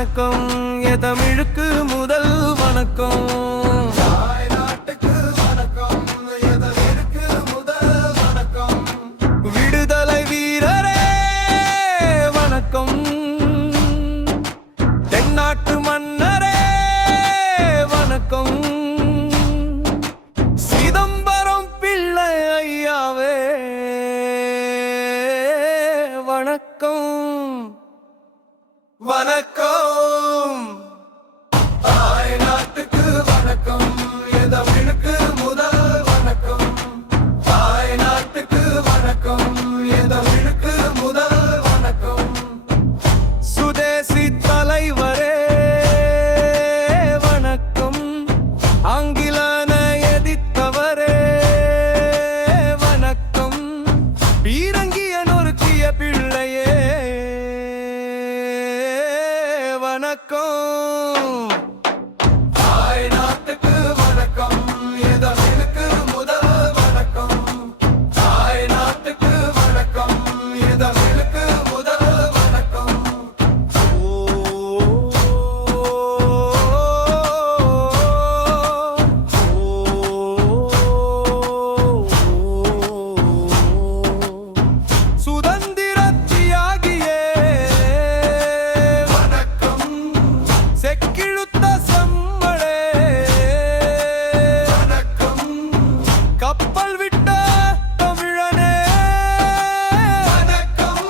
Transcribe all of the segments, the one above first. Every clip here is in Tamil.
வணக்கம் என் தமிழுக்கு முதல் வணக்கம். தாய்நாட்டுக்கு வணக்கம் என் தமிழுக்கு முதல் வணக்கம். விடுதலை வீரரே வணக்கம். தென்னாட்டு மன்னரே வணக்கம். சிதம்பரம் பிள்ளை ஐயாவே வணக்கம். வணக்கம். தாய்நாட்டுக்கு வணக்கம் என் தமிழுக்கு முதல் வணக்கம். தாய்நாட்டுக்கு வணக்கம் என் தமிழுக்கு முதல் வணக்கம். சுதேசி தலைவரே வணக்கம். ஆங்கிலன எதிர்த்தவரே வணக்கம். பீரங்கிய நொறுக்கிய பிள்ளையே வணக்கம். தாய்நாட்டுக்கு வணக்கம் என் தமிழுக்கு முதல் வணக்கம். தாய்நாட்டுக்கு வணக்கம் என் தமிழுக்கு முதல் வணக்கம். சுதந்திர தியாகியே வணக்கம். செக்கிழுத்த செம்மளே வணக்கம். கப்பல் விட்ட தமிழனே வணக்கம்.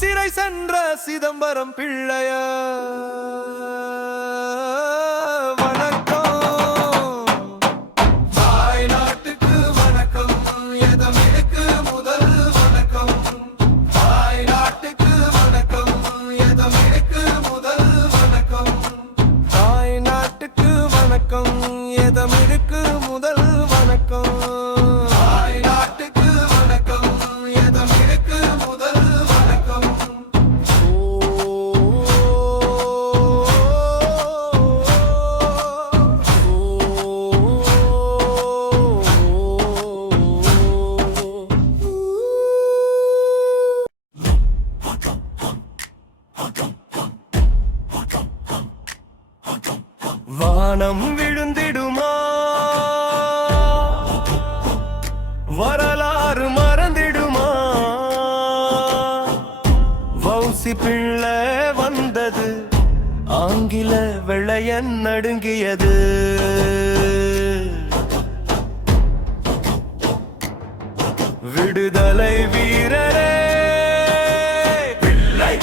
சிறை சென்ற சிதம்பரம் பிள்ளைய வணக்கம். தாய்நாட்டுக்கு வணக்கம் என் தமிழுக்கு முதல் வணக்கம். தாய்நாட்டுக்கு வணக்கம் என் தமிழுக்கு முதல் வணக்கம். தாய்நாட்டுக்கு வணக்கம் என் தமிழுக்கு முதல் வணக்கம். தாய்நாட்டுக்கு வணக்கம் என் தமிழுக்கு முதல் வணக்கம். வானம் விழுந்திடுமா? வரலாறு மறந்திடுமா? வௌசி பிள்ளை வந்தது, ஆங்கில வெள்ளையன் நடுங்கியது. விடுதலை வீரரே பிள்ளை,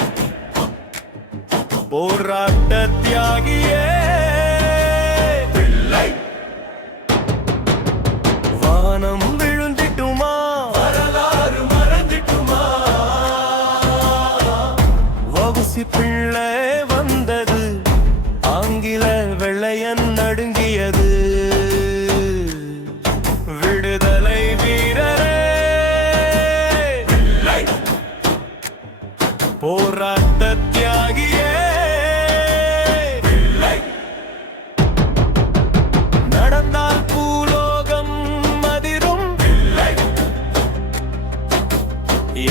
போராட்ட தியாகியே பிள்ளை. வானம் விழுந்திட்டுமா? வரலாறு மறந்திட்டுமா? வவுசி பிள்ளை வந்தது, ஆங்கில வெள்ளையன் நடுங்கியது. விடுதலை வீரரே பிள்ளை, போராட்ட தியாகியே பிள்ளை. நடந்தால் பூலோகம் அதிரும் பிள்ளை,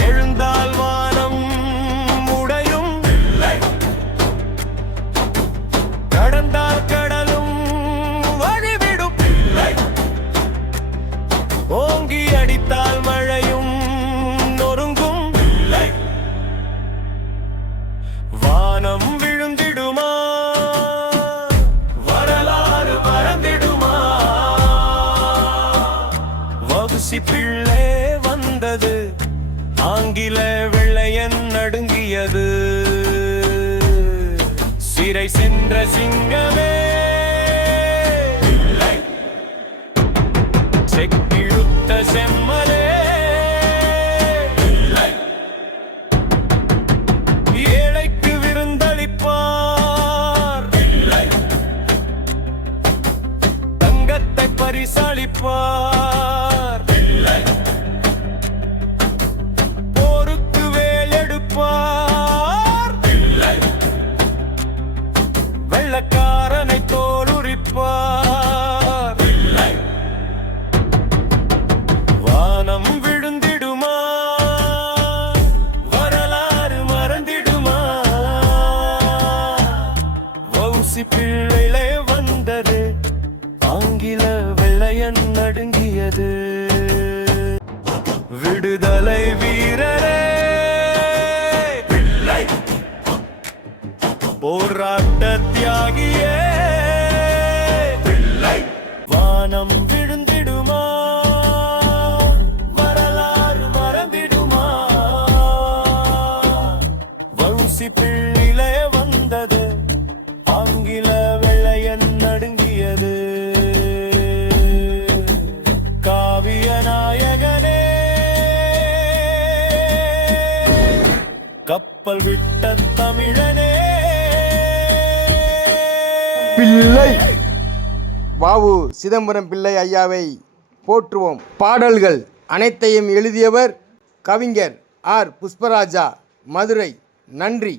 எழுந்தால் வானம் உடையும் பிள்ளை. கடந்தால் கடலும் வழிவிடும் பிள்ளை, ஓங்கி அடித்தால் மழையும் நொறுங்கும் பிள்ளை. வானம் விழுந்திடுமா? வரலாறு மறந்திடுமா? வவுசி பிள்ளை வந்தது, ஆங்கில வெள்ளையன் நடுங்கியது. சிறை சென்ற சிங்கமே பிள்ளை, செக்கிழுத்த செம்மலே பிள்ளை. ஏழைக்கு விருந்தளிப்பார் பிள்ளை, தங்கத்தை பரிசளிப்பார் பிள்ளை. போருக்கு வேலெடுப்பார் பிள்ளை, வெள்ளக்காரனை தோலுரிப்பார் பிள்ளை. வம்சி பிள்ளையிலே வந்தது ஆங்கில வெள்ளையன் நடுங்கியது விடுதலை வீரரே பிள்ளை போராட்ட தியாகியே பிள்ளை வானம் விழுந்திடுமா வரலாறு மறந்திடுமா வம்சி பிள்ளையிலே வந்தது ஆங்கில வெள்ளையன் நடுங்கியது காவிய நாயகனே கப்பல் விட்ட தமிழனே பிள்ளை வாவு சிதம்பரம் பிள்ளை ஐயாவை போற்றுவோம். பாடல்கள் அனைத்தையும் எழுதியவர் கவிஞர் ஆர் புஷ்பராஜா, மதுரை. நன்றி.